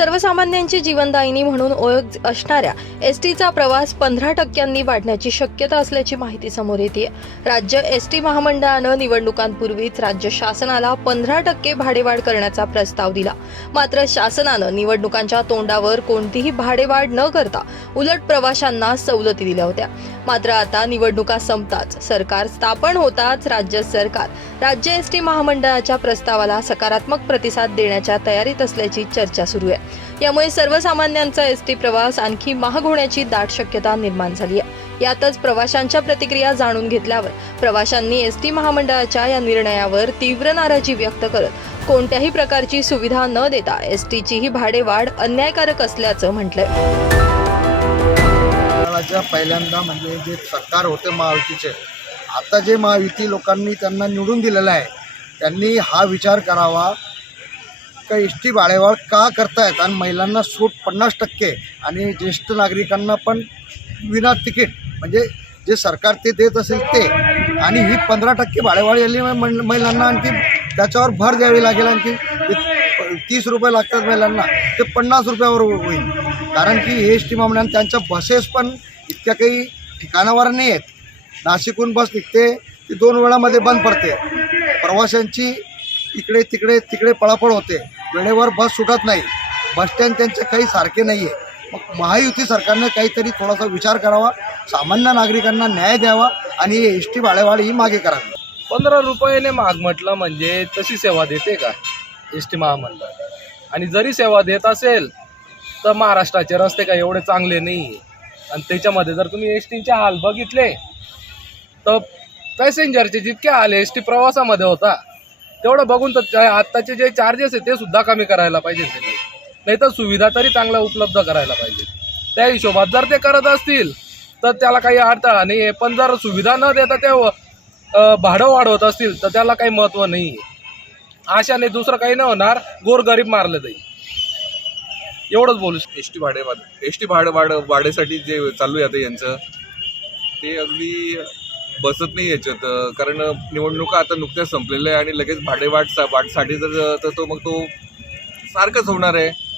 सर्वसामान्यांची जीवनदायिनी म्हणून ओळख असणाऱ्या एस टीचा प्रवास पंधरा टक्क्यांनी वाढण्याची शक्यता असल्याची माहिती समोर येते राज्य एस टी महामंडळानं निवडणुकांपूर्वीच राज्य शासनाला पंधरा टक्के भाडेवाढ करण्याचा प्रस्ताव दिला. मात्र शासनानं निवडणुकांच्या तोंडावर कोणतीही भाडेवाढ न करता उलट प्रवाशांना सवलती दिल्या होत्या. मात्र आता निवडणुका संपताच सरकार स्थापन होताच राज्य सरकार राज्य एस टी महामंडळाच्या प्रस्तावाला सकारात्मक प्रतिसाद देण्याच्या तयारीत असल्याची चर्चा सुरू आहे. यामुळे सर्वसामान्यांचा एस टी प्रवास आणखी महाग होण्याची दाट शक्यता निर्माण झाली आहे. यातच प्रवाशांच्या प्रतिक्रिया जाणून घेतल्यावर प्रवाशांनी एस टी महामंडळाच्या या निर्णयावर तीव्र नाराजी व्यक्त करत कोणत्याही प्रकारची सुविधा न देता एस टीची ही भाडेवाढ अन्यायकारक असल्याचं म्हटलंय. पहिल्यांदा म्हणजे जे सरकार होते महायुतीचे आता जे महायुती लोकांनी त्यांना निवडून दिलेलं आहे त्यांनी हा विचार करावा. का एस टी भाडेवाढ का करतायत? आणि महिलांना सूट पन्नास टक्के आणि ज्येष्ठ नागरिकांना पण विना तिकीट. म्हणजे जे सरकार ते देत असेल ते. आणि ही पंधरा टक्के भाडेवाढ आली महिलांना आणखी त्याच्यावर भर द्यावी लागेल आणखी. तीस रुपये लागतात महिलांना. ते पन्नास रुपयावर होईल. कारण की हे एस टी मामल्यानं त्यांच्या बसेस पण इतक्या काही ठिकाणावर नाही आहेत नाशिकहून बस निघते ती दोन वेळामध्ये बंद पडते. प्रवाशांची इकडे तिकडे तिकडे पळापळ होते. वेळेवर बस सुटत नाही. बसस्टँड त्यांचे काही सारखे नाही आहे मग महायुती सरकारनं काहीतरी थोडासा विचार करावा. सामान्य नागरिकांना न्याय द्यावा आणि एस टी भाडेवाढ ही मागे करावी पंधरा रुपयाने महाग म्हटलं म्हणजे तशी सेवा देते का? एस टी महामंडळ. आणि जरी सेवा देत असेल तर महाराष्ट्राचे रस्ते काय एवढे चांगले नाही आहे आणि त्याच्यामध्ये जर तुम्ही एस टीचे हाल बघितले तर पॅसेंजरचे जितके हाल एस टी प्रवासामध्ये होता तेवढं बघून तर आत्ताचे जे चार्जेस आहे ते सुद्धा कमी करायला पाहिजे. नाही तर सुविधा तरी चांगल्या उपलब्ध करायला पाहिजे. त्या हिशोबात जर ते करत असतील तर त्याला काही अडथळा नाही आहे पण जर सुविधा न देता ते भाडं वाढवत असतील तर त्याला काही महत्त्व नाही आहे आशाने दुसरं काही नाही होणार गोरगरीब मारलं जाईल. एवढंच बोलू एस टी भाडे एस टी भाडं वाढ भाडेसाठी जे चालू आहे आता यांचं ते अगदी बसत नाही याच्यात. कारण निवडणुका आता नुकत्याच संपलेल्या आहे आणि लगेच भाडेवाट सा- जर तर तो मग तो सारखंच होणार आहे.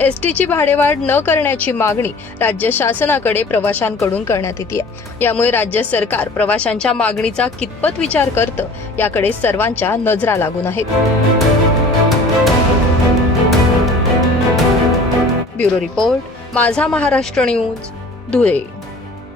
एस टीची भाडेवाढ न करण्याची मागणी राज्य शासनाकडे प्रवाशांकडून करण्यात येते. यामुळे राज्य सरकार प्रवाशांच्या मागणीचा कितपत विचार करतं याकडे सर्वांच्या नजरा लागून आहेत. ब्युरो रिपोर्ट माझा महाराष्ट्र न्यूज धुळे.